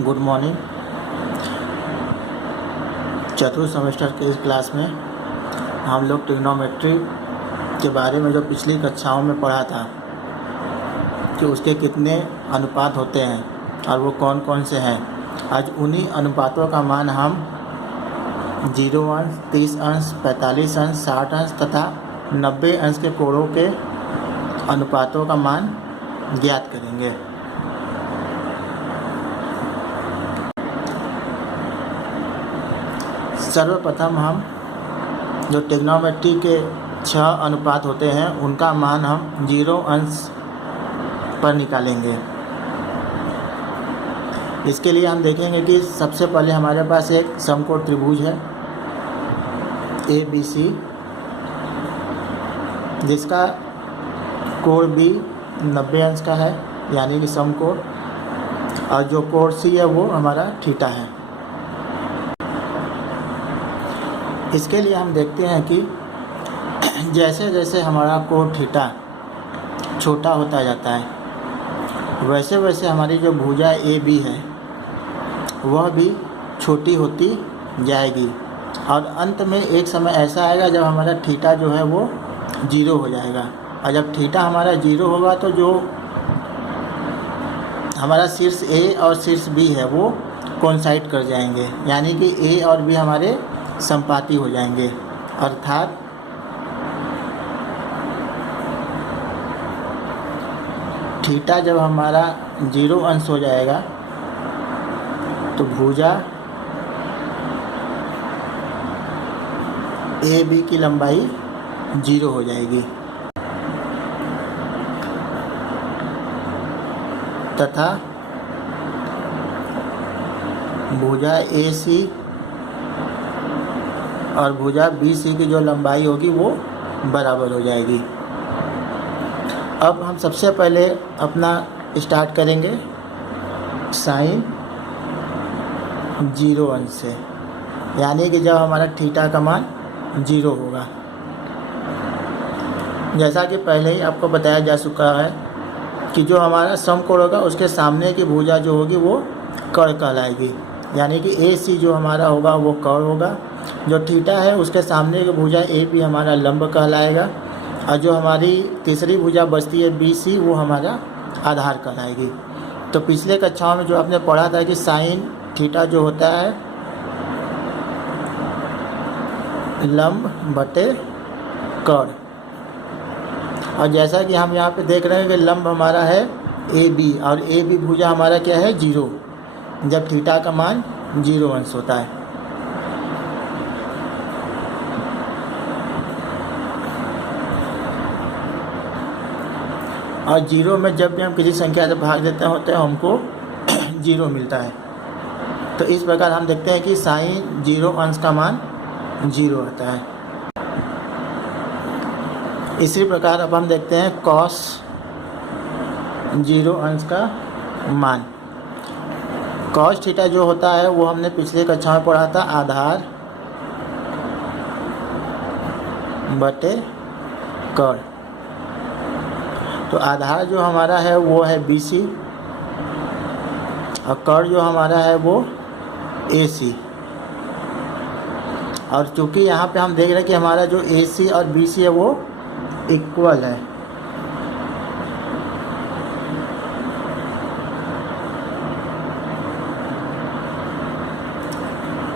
Good morning. चतुर्थ semester के इस क्लास में हम लोग ट्रिग्नोमेट्री के बारे में जो पिछली कक्षाओं में पढ़ा था कि उसके कितने अनुपात होते हैं और वो कौन कौन से हैं, आज उन्हीं अनुपातों का मान हम 0 अंश, 30 अंश, 45 अंश, 60 अंश तथा 90 अंश के कोणों के अनुपातों का मान ज्ञात करेंगे। सर्वप्रथम हम जो ट्रिग्नोमेट्री के 6 अनुपात होते हैं उनका मान हम 0 अंश पर निकालेंगे। इसके लिए हम देखेंगे कि सबसे पहले हमारे पास एक समकोण त्रिभुज है ABC, जिसका कोण B 90 अंश का है, यानी कि समकोण, और जो कोण C है वो हमारा थीटा है। इसके लिए हम देखते हैं कि जैसे जैसे हमारा कोण थीटा छोटा होता जाता है वैसे वैसे हमारी जो भुजा AB है वह भी छोटी होती जाएगी और अंत में एक समय ऐसा आएगा जब हमारा थीटा जो है वो 0 हो जाएगा। और जब थीटा हमारा 0 होगा तो जो हमारा शीर्ष A और शीर्ष B है वो कोइंसाइड कर जाएंगे, यानी कि A और B हमारे संपाती हो जाएंगे। अर्थात थीटा जब हमारा 0 अंश हो जाएगा तो भुजा AB की लंबाई 0 हो जाएगी तथा भुजा AC और भुजा BC की जो लंबाई होगी वो बराबर हो जाएगी। अब हम सबसे पहले अपना स्टार्ट करेंगे साइन 0 अंश से, यानी कि जब हमारा थीटा का मान 0 होगा। जैसा कि पहले ही आपको बताया जा चुका है कि जो हमारा समकोण होगा उसके सामने की भुजा जो होगी वो कर्ण कहलाएगी, यानी कि AC जो हमारा होगा वो कर्ण होगा, जो थीटा है उसके सामने की भुजा AB हमारा लंब कहलाएगा, और जो हमारी तीसरी भुजा बचती है BC वो हमारा आधार कहलाएगी। तो पिछले कक्षाओं में जो आपने पढ़ा था कि साइन थीटा जो होता है लंब बटे कर्ण, और जैसा कि हम यहाँ पे देख रहे हैं कि लंब हमारा है AB और AB भुजा हमारा क्या है 0, जब थीटा का मान 0 अंश होता है। और 0 में जब भी हम किसी संख्या से भाग देते हैं तो हमको 0 मिलता है। तो इस प्रकार हम देखते हैं कि साइन 0 अंश का मान 0 आता है। इसी प्रकार अब हम देखते हैं कॉस 0 अंश का मान। कॉस थीटा जो होता है वो हमने पिछले कक्षा में पढ़ा था आधार बटे कर्ण। तो आधार जो हमारा है वो है BC और कर्ण जो हमारा है वो AC। और चूंकि यहाँ पे हम देख रहे हैं कि हमारा जो AC और BC है वो इक्वल है,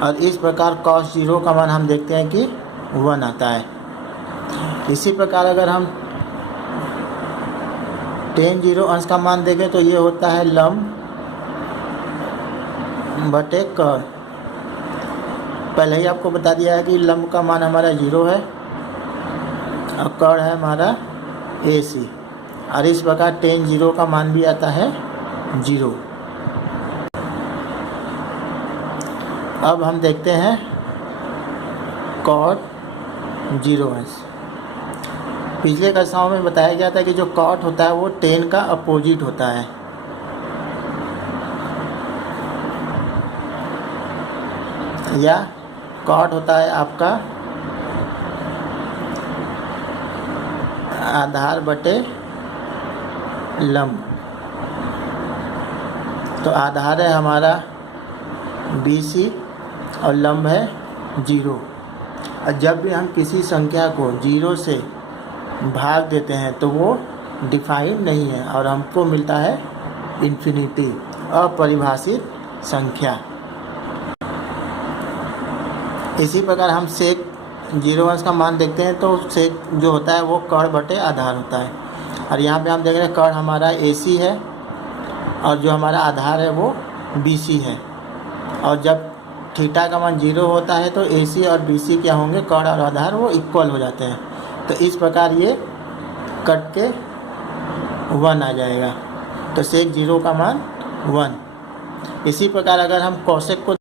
और इस प्रकार cos 0 का मान हम देखते हैं कि 1 आता है। इसी प्रकार अगर हम tan 0 अंश का मान देखें तो ये होता है लंब बटे कर्ण। पहले ही आपको बता दिया है कि लंब का मान हमारा 0 है और कर्ण है हमारा AC, और इस प्रकार tan 0 का मान भी आता है 0। अब हम देखते हैं cot 0 अंश। पिछले कक्षाओं में बताया गया था कि जो कॉट होता है वो tan का अपोजिट होता है, या कॉट होता है आपका आधार बटे लंब। तो आधार है हमारा BC और लंब है 0। और जब भी हम किसी संख्या को 0 से भाग देते हैं तो वो डिफाइन नहीं है और हमको मिलता है इन्फिनिटी, अपरिभाषित संख्या। इसी प्रकार हम सेक 0 का मान देखते हैं तो सेक जो होता है वो कर्ण बटे आधार होता है। और यहाँ पे हम देख रहे हैं कर्ण हमारा AC है और जो हमारा आधार है वो BC है। और जब थीटा का मान 0 होता है तो AC और BC क्या होंगे, कर्ण और आधार वो इक्वल हो जाते हैं। तो इस प्रकार ये कट के 1 आ जाएगा। तो सेक 0 का मान 1। इसी प्रकार अगर हम कोसेक को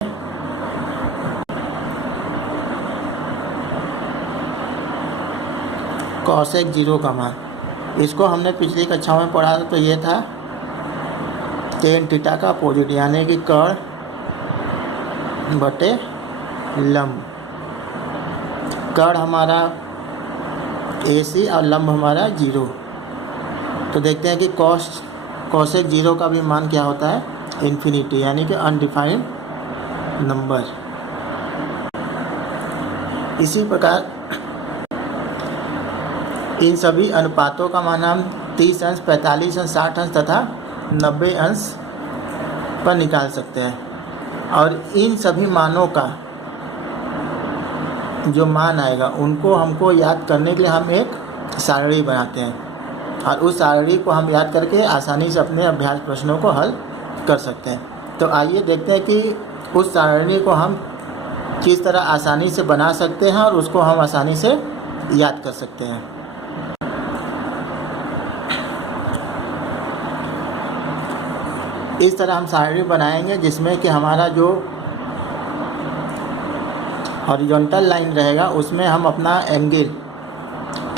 कोसेक 0 का मान, इसको हमने पिछली कक्षाओं में पढ़ा था। तो ये था टेन थीटा का अपोजिट, यानी कि कर्ण बटे लंब। कर्ण हमारा AC और लंब हमारा 0। तो देखते हैं कि कोसेक 0 का भी मान क्या होता है, इन्फिनिटी, यानी कि अनडिफाइंड नंबर। इसी प्रकार इन सभी अनुपातों का मान हम 30 अंश, 45 अंश, 60 अंश तथा 90 अंश पर निकाल सकते हैं। और इन सभी मानों का जो मान आएगा उनको हमको याद करने के लिए हम एक सारणी बनाते हैं और उस सारणी को हम याद करके आसानी से अपने अभ्यास प्रश्नों को हल कर सकते हैं। तो आइए देखते हैं कि उस सारणी को हम किस तरह आसानी से बना सकते हैं और उसको हम आसानी से याद कर सकते हैं। इस तरह हम सारणी बनाएंगे जिसमें कि हमारा जो हॉरिजॉन्टल लाइन रहेगा उसमें हम अपना एंगल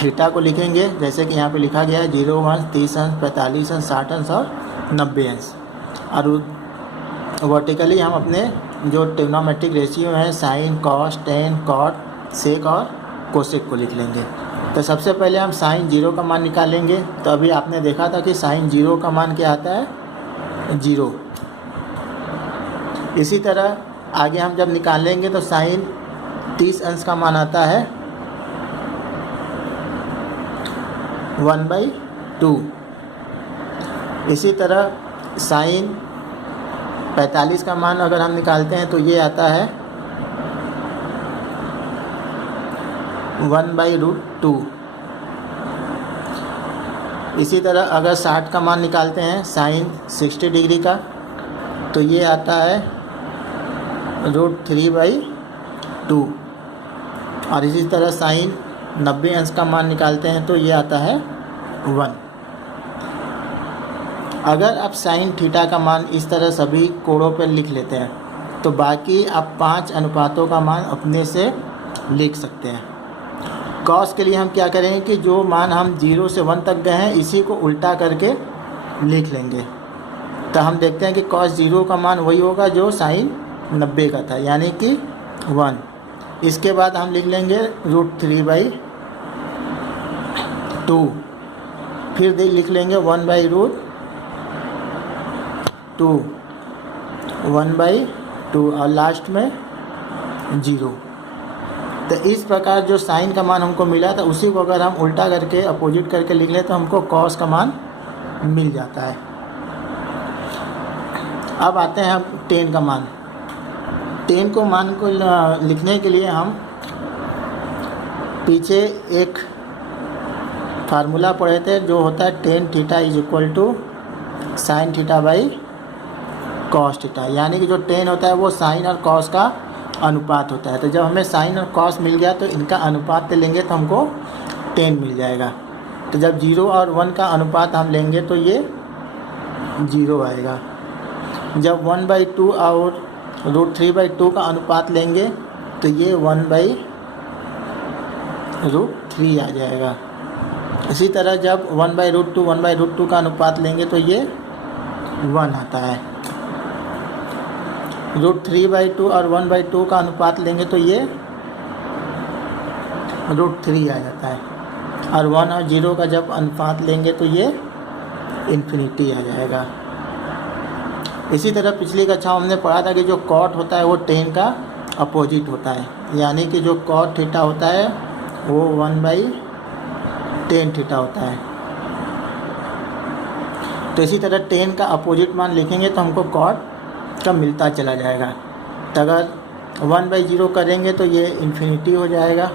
थीटा को लिखेंगे, जैसे कि यहाँ पे लिखा गया है 0 अंश, 30 अंश, 45 अंश, 60 अंश और 90 अंश। और वर्टिकली हम अपने जो ट्रिग्नोमेट्रिक रेशियो है साइन, कॉस, टेन, कॉट, सेक और कोसेक को लिख लेंगे। तो सबसे पहले हम साइन 0 का मान निकालेंगे। तो अभी आपने देखा था कि साइन 0 का मान क्या आता है, 0। इसी तरह आगे हम जब निकालेंगे तो साइन 30 अंश का मान आता है 1/2। इसी तरह साइन 45 का मान अगर हम निकालते हैं तो ये आता है 1/√2। इसी तरह अगर 60 का मान निकालते हैं साइन 60 डिग्री का तो ये आता है √3/2। और इसी तरह साइन 90 अंश का मान निकालते हैं तो ये आता है 1। अगर आप साइन थीटा का मान इस तरह सभी कोणों पर लिख लेते हैं तो बाकी आप 5 अनुपातों का मान अपने से लिख सकते हैं। कॉस के लिए हम क्या करेंगे कि जो मान हम 0 से 1 तक गए हैं इसी को उल्टा करके लिख लेंगे। तो हम देखते हैं कि कॉस 0 का मान वही होगा जो साइन 90 का था, यानी कि 1। इसके बाद हम लिख लेंगे √3/2, फिर लिख लेंगे 1/√2, 1/2 और लास्ट में 0। तो इस प्रकार जो साइन का मान हमको मिला था उसी को अगर हम उल्टा करके अपोजिट करके लिख लें तो हमको कॉस का मान मिल जाता है। अब आते हैं हम टेन का मान। टेन को मान को लिखने के लिए हम पीछे एक फार्मूला पढ़े थे जो होता है tan theta is equal to sine theta by cos theta, यानी कि जो टेन होता है वो साइन और कॉस का अनुपात होता है। तो जब हमें साइन और कॉस मिल गया तो इनका अनुपात लेंगे तो हमको टेन मिल जाएगा। तो जब 0 और 1 का अनुपात हम लेंगे तो ये 0 आएगा। जब 1/2 और √3/2 का अनुपात लेंगे तो ये 1/√3 आ जाएगा। इसी तरह जब 1/√2 का अनुपात लेंगे तो ये 1 आता है। √3/2 और 1/2 का अनुपात लेंगे तो ये √3 आ जाता है। और 1 और 0 का जब अनुपात लेंगे तो ये इन्फिनिटी आ जाएगा। इसी तरह पिछली कक्षा हमने पढ़ा था कि जो कॉट होता है वो टेन का अपोजिट होता है, यानी कि जो कॉट थीटा होता है वो 1/10 थीटा होता है। तो इसी तरह टेन का अपोजिट मान लिखेंगे तो हमको कॉट का मिलता चला जाएगा। तो अगर 1/0 करेंगे तो ये इन्फिनिटी हो जाएगा,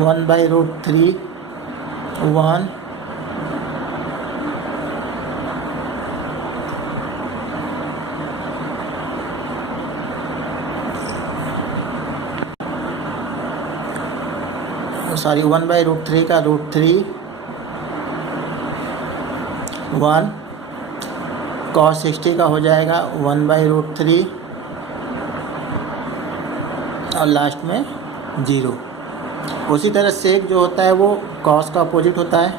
1/√3 1, सॉरी 1/√3 का √3 1, cos 60 का हो जाएगा 1/√3 और लास्ट में 0। उसी तरह सेक जो होता है वो cos का अपोजिट होता है,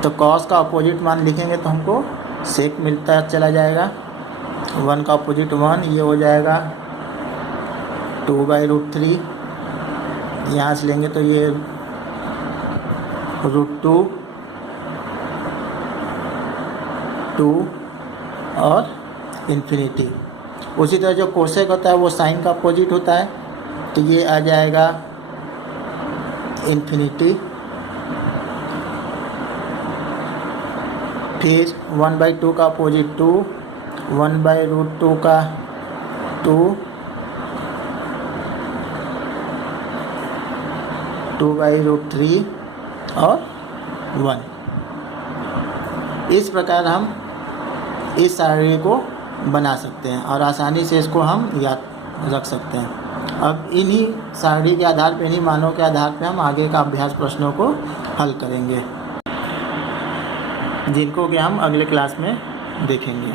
तो cos का अपोजिट मान लिखेंगे तो हमको सेक मिलता चला जाएगा। 1 का अपोजिट 1, ये हो जाएगा 2/√3, यहाँ से लेंगे तो ये √2 2 और इन्फिनिटी। उसी तरह जो कोसेक होता है वो साइन का अपोजिट होता है, तो ये आ जाएगा इन्फिनिटी। फिर 1/2 का अपोजिट 2, 1/√2 का 2, 2/√3 और 1। इस प्रकार हम इस सारणी को बना सकते हैं और आसानी से इसको हम याद रख सकते हैं। अब इन्हीं सारणी के आधार पर, इन्हीं मानों के आधार पर हम आगे का अभ्यास प्रश्नों को हल करेंगे, जिनको कि हम अगले क्लास में देखेंगे।